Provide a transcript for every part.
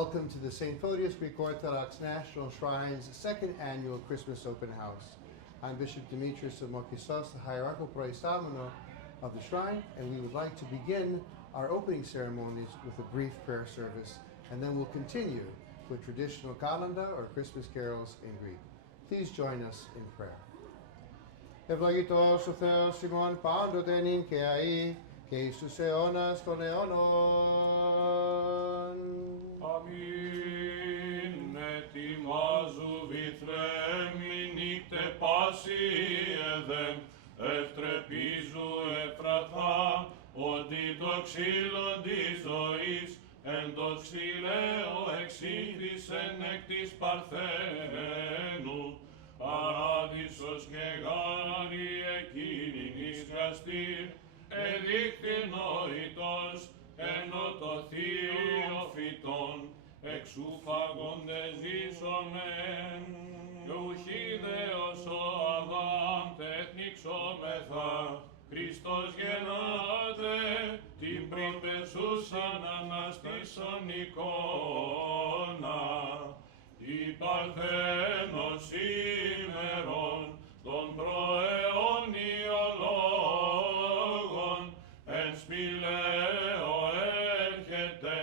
Welcome to the St. Photios Greek Orthodox National Shrine's second annual Christmas Open House. I'm Bishop Demetrius of Mokisos, the hierarchical proistameno of the shrine, and we would like to begin our opening ceremonies with a brief prayer service, and then we'll continue with traditional kalanda or Christmas carols in Greek. Please join us in prayer. Ευλογητός ο Θεός ημών πάντοτε νυν και αεί και εις τους αιώνας των αιώνων. Αμήν. Ετοιμάζου βυθρέμην είτε πάση εδεμ, ευτρεπίζου εφραθά, ότι το ξύλο της ζωής εν το ξυλαίο εξήχθησεν εκ της Παρθένου, παράδεισος και γάρι εκείνην εις χαστήρ, εδείχθη νοητός, ενώ το θείο φυτόν, εξού φαγόντες ζήσομεν, και ουχίδεος ο Αδάμ τέχνηξόμεθα, Χριστός γεννάται, την προπεσούσαν αναστήσαν εικόνα, η Παρθένος ημερών των προαιώνιων εν σπηλαίο έρχεται,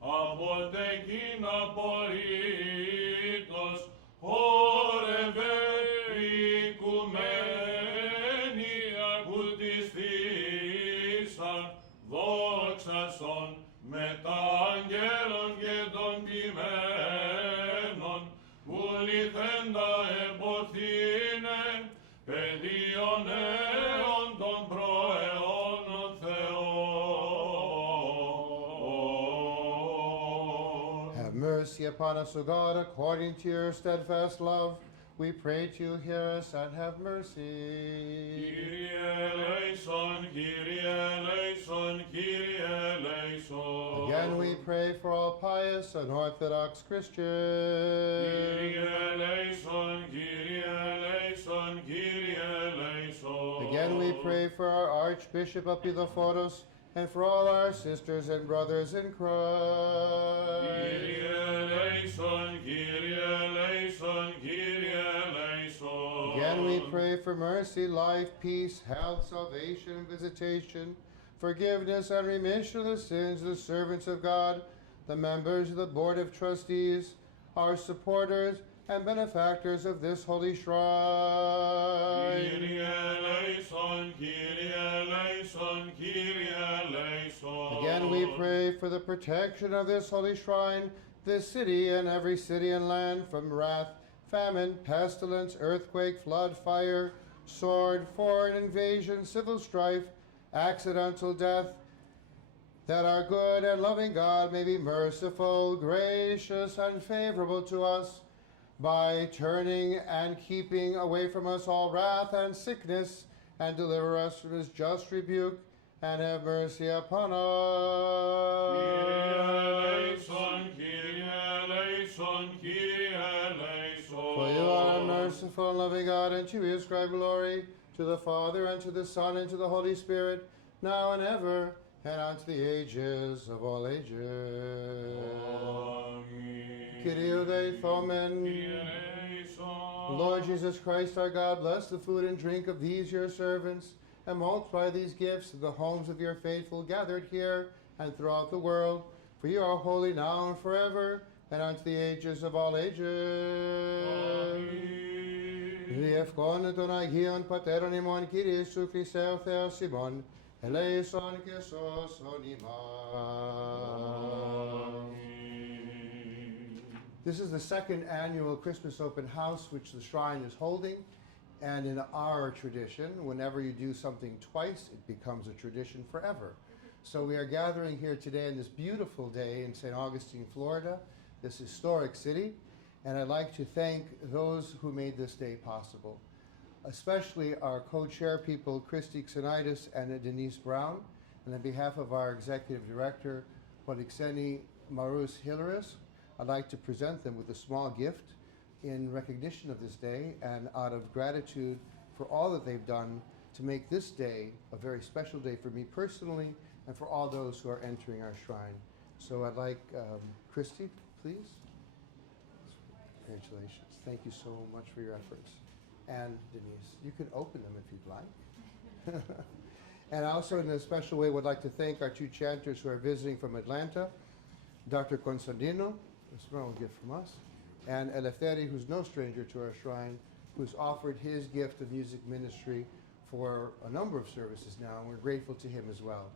από τεκείν απορρίτως, όρευε οικουμένη ακουτιστήσαν, δόξασον μετά αγγέλων και των ποιμένων, βουληθέντα εμποθήνε, παιδίων αίων των προαιώνων Θεών. Have mercy upon us, O God, according to your steadfast love. We pray to you, hear us, and have mercy. Kyrie eleison, Kyrie eleison, Kyrie eleison. Again we pray for all pious and Orthodox Christians. Kyrie eleison, Kyrie eleison, Kyrie eleison. Again we pray for our Archbishop Photios and for all our sisters and brothers in Christ. Kyrie eleison, Kyrie eleison, Kyrie eleison. Again we pray for mercy, life, peace, health, salvation, and visitation, forgiveness and remission of the sins of the servants of God, the members of the Board of Trustees, our supporters and benefactors of this holy shrine. Kyrie eleison, Kyrie eleison, Kyrie eleison. Again we pray for the protection of this holy shrine, this city and every city and land from wrath, famine, pestilence, earthquake, flood, fire, sword, foreign invasion, civil strife, accidental death, that our good and loving God may be merciful, gracious, and favorable to us, by turning and keeping away from us all wrath and sickness, and deliver us from his just rebuke, and have mercy upon us. Kyrie eleison, Kyrie eleison, Kyrie eleison. For you are a merciful and loving God, and to you ascribe glory, to the Father, and to the Son, and to the Holy Spirit, now and ever, and unto the ages of all ages. Amen. Kyrie eleison. Kyrie eleison. Lord Jesus Christ, our God, bless the food and drink of these your servants, and multiply these gifts in the homes of your faithful gathered here and throughout the world. For you are holy now and forever, and unto the ages of all ages. Διευκόνε των Αγίων Πατέρων ημών, Κύριε Ιησού Χριστέ ο Θεός ημών, ελέησον και σώσον ημάς. This is the second annual Christmas Open House which the shrine is holding, and in our tradition, whenever you do something twice, it becomes a tradition forever. So we are gathering here today on this beautiful day in St. Augustine, Florida, this historic city, and I'd like to thank those who made this day possible, especially our co-chair people, Christy Xenitis and Denise Brown, and on behalf of our executive director, Polixeni Marus Hilaris, I'd like to present them with a small gift in recognition of this day and out of gratitude for all that they've done to make this day a very special day for me personally and for all those who are entering our shrine. So I'd like Christy, please. Congratulations. Thank you so much for your efforts. And Denise, you can open them if you'd like. And also in a special way would like to thank our two chanters who are visiting from Atlanta, Dr. Constantino, a small gift from us, and Elefteri, who's no stranger to our shrine, who's offered his gift of music ministry for a number of services now, and we're grateful to him as well.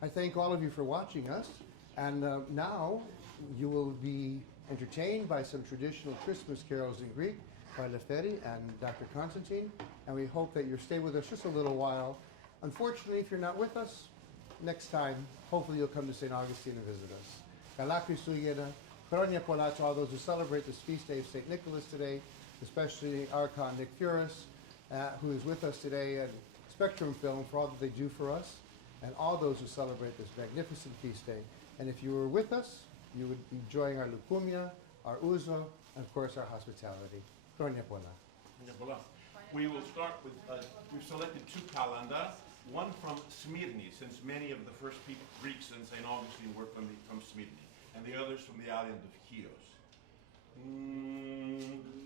I thank all of you for watching us, and now you will be entertained by some traditional Christmas carols in Greek by Elefteri and Dr. Constantine, and we hope that you'll stay with us just a little while. Unfortunately, if you're not with us, next time, hopefully you'll come to St. Augustine and visit us. Καλά Χριστούγεννα, χρόνια πολλά to all those who celebrate this feast day of St. Nicholas today, especially Archon Nick Furis, who is with us today, and Spectrum Film for all that they do for us, and all those who celebrate this magnificent feast day. And if you were with us, you would be enjoying our lupumia, our ouzo, and of course our hospitality. Χρόνια πολλά. We will start with, we've selected two calendars, one from Smyrni, since many of the first Greeks in St. Augustine were from Smyrni, and the others from the island of Chios.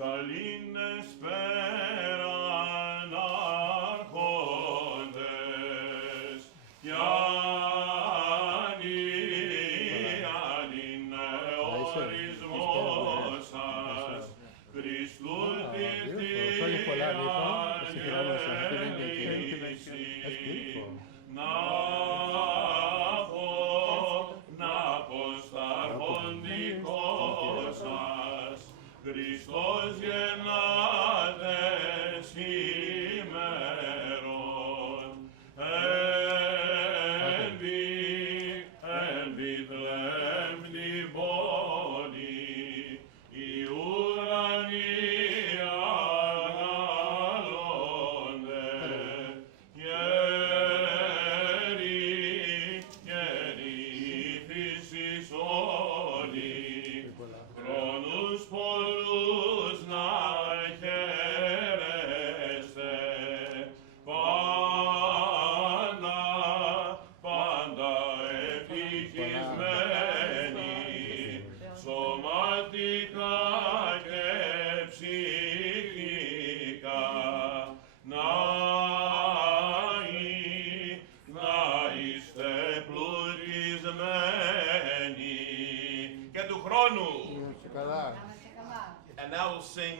Καλήν εσπέραν άρχοντες, Γιάννη ορισμός σας, Χριστούς Χριστός γεννάδες ημέρων, εν Βηθλεέμ την πόλη, οι ουρανοί αναλώνται, γεροί φύσης όλοι, χρόνους πολλούς να χαίρεστε, πάντα ευτυχισμένοι, σωματικά και ψυχικά, να είστε πλουτισμένοι και του χρόνου. And now we'll sing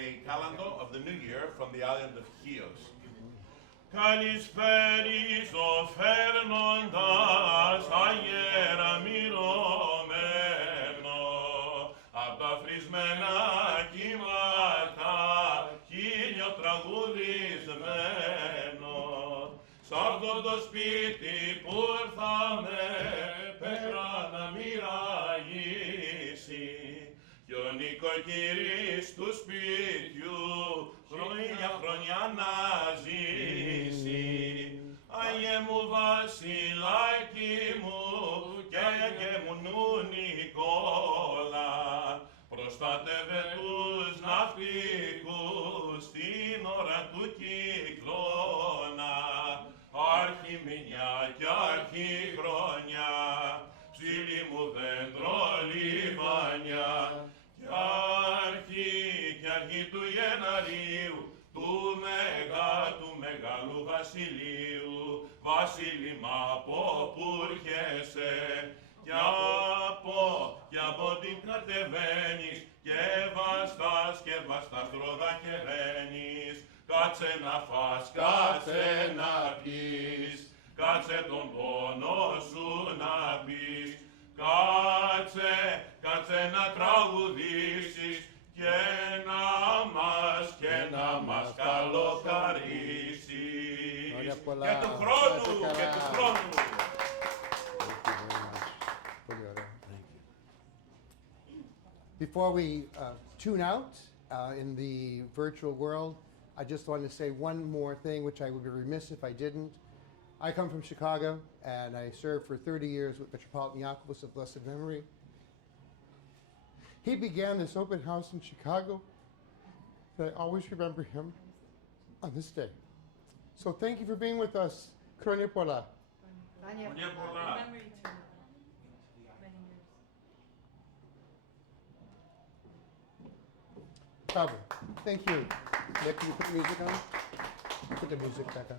a calendar of the new year from the island of Chios. Καλησπέρις ο φέρνοντας αγέρα μυρωμένο, απ' τα φρισμένα κύματα χίλιο τραγουδισμένο. Σ' αυτό το σπίτι που ήρθαμε πέτρα να μοιραγήσει, κι ο νοικοκυρής του σπίτιου χρόνια να ζήσει. Άγιε μου βασιλάκι μου και μου νου Νικόλα, προστάτευε τους ναυτικούς στην ώρα του κυκλώνα. Αρχιμηνιά κι αρχιχρονιά, ψήλη μου δέντρο λιβανιά, κι αρχή του Γεναρίου, του μεγάλου βασιλείου, βασίλημα από που έρχεσαι, κι από την κατεβαίνεις, και βαστάς ρόδα και ραίνεις. Κάτσε να φας, κάτσε να πεις, κάτσε τον πόνο σου να πεις, κάτσε να τραγουδήσεις και να μας καλοκαρίσεις. Χρόνια πολλά. Και του χρόνου, και του χρόνου. Πολύ ωραία. Before we tune out in the virtual world, I just want to say one more thing, which I would be remiss if I didn't. I come from Chicago, and I served for 30 years with Metropolitan Iakovos of blessed memory. He began this open house in Chicago, and I always remember him on this day. So thank you for being with us. Χρόνια πολλά. Χρόνια πολλά. cover. Thank you. Nick, can you put the music on? Put the music back on.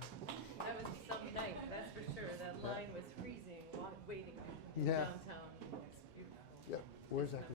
That was some night, that's for sure. That line was freezing, waiting Yeah. downtown. It's beautiful. Yeah. Where's that?